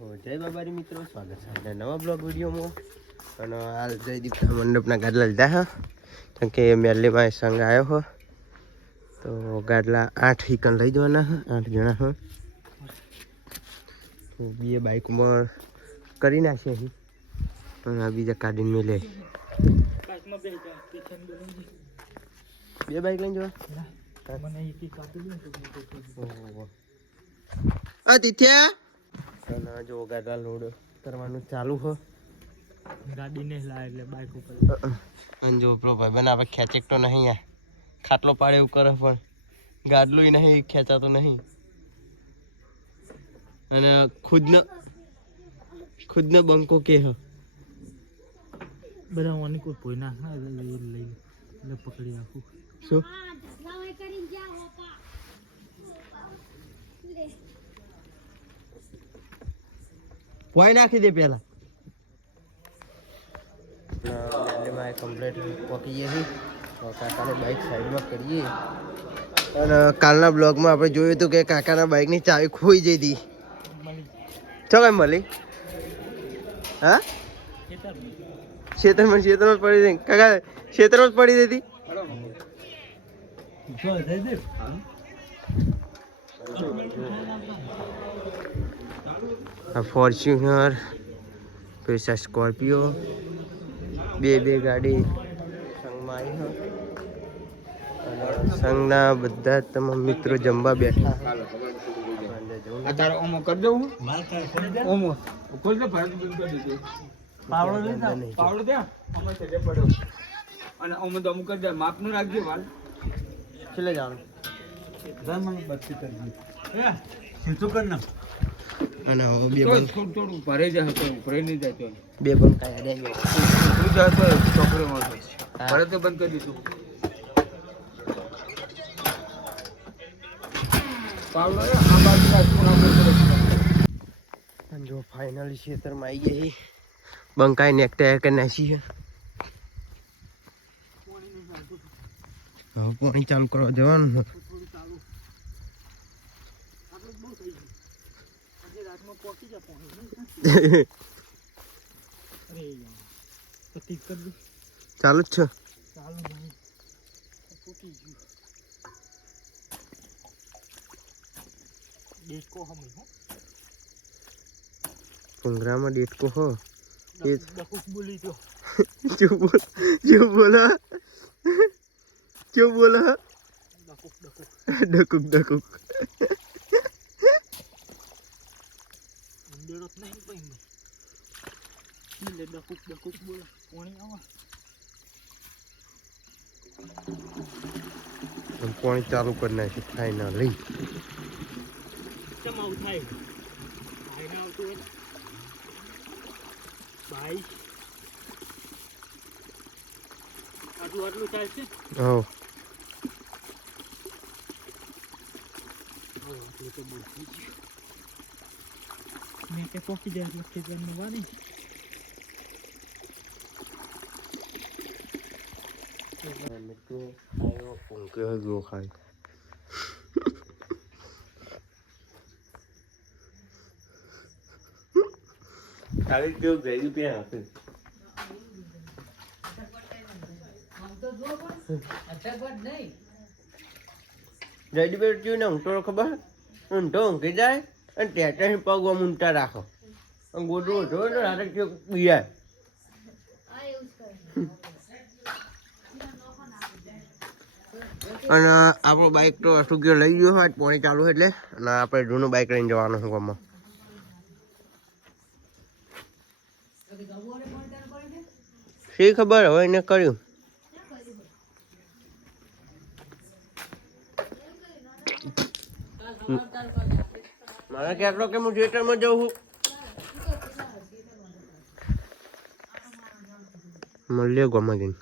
તો જય બાબારી મિત્રો, સ્વાગત છે આપણા નવા બ્લોગ વિડીયોમાં. અને હાલ જયદીપ મંડપના ગાડલા લીધા હા, કારણ કે મેરલીમાં સંઘ આવ્યો હો, તો ગાડલા 8 હીકન લઈ જવાના હા, 8 જણા હા. તો બે બાઇકમાં કરી નાખીએ અહીં, અને આ બીજા કાઢીને મેલે. બે બાઇક લઈને જવા તિથ્યા જો ગાડા લોડ કરવાનું ચાલુ હો, ગાડી ને લાય એટલે બાઈક ઉપર અને જો પ્રો ભાઈ બનાવે ખેંચેક તો નહીં, યાર ખાટલો પાડે એવું કરે પણ ગાડલું નહીં ખેંચાતો નહીં. અને ખુદનો બંકો કે હો બધા ઓની કોઈ પોઈ નાખ ના લઈ એટલે પકડી રાખું. શું પોઈ નાખી દે પેલા. કમ્પ્લીટ પકી જઈએ, કાકાને બાઇક સાઈડમાં કરીએ. અને કાલના બ્લોગમાં આપણે જોયું હતું કે કાકાના બાઇકની ચાવી ખોઈ જઈ હતી. ચો કઈ મળી? હા, ખેતરમાં પડી રહી કાકા, ખેતરમાં જ પડી હતી. ફોર્ચ્યુનર પછી સ્કોર્પિયો બે ગાડી સંઘમાં આવી. સંઘના બધા તમામ મિત્રો જમવા બેઠા. માપનું રાખજો વાલ ચલે જાણ અને બે થોડું ભરે જાય તો ભરે નહીં જાય તો બે બંકાયા ભરે તો બંધ કરી દીધું. જો ફાઇનલી ખેતરમાં આવી ગઈ, બંકાઈ નેકટા કે નાસી છે. હવે પાણી ચાલુ કરવા જવાનું છે. ચાલુ જ છે. પુંગરામાં ડેટકો હો क्यों बोला डकुक डकुक पानी चालू करना है फाइनली. આટલું ચાલશે. હા મેં કે પોકી જાય એટલે ખેતરનું વાની મિત્રો આયો પંકે જો ખાય. તારી જો ગઈ ત્યાં હશે. રેડી બેડ જોઈને ઊંટો ખબર ઊંટો ઊંઘી જાય અને ટેટા પગ ઊંટા રાખો અને ગોડું જો ને રાતે બીજાય. અને આપણો બાઇક તો અસુગ્યો લઈ ગયો હોય પાણી ચાલુ એટલે, અને આપણે જૂનું બાઇક લઈને જવાનું છે ગામમાં. શી ખબર હવે એને કર્યું. મારે કેટલો કે હું થિયેટરમાં જઉં છું. મળીએ ગામમાં જઈને.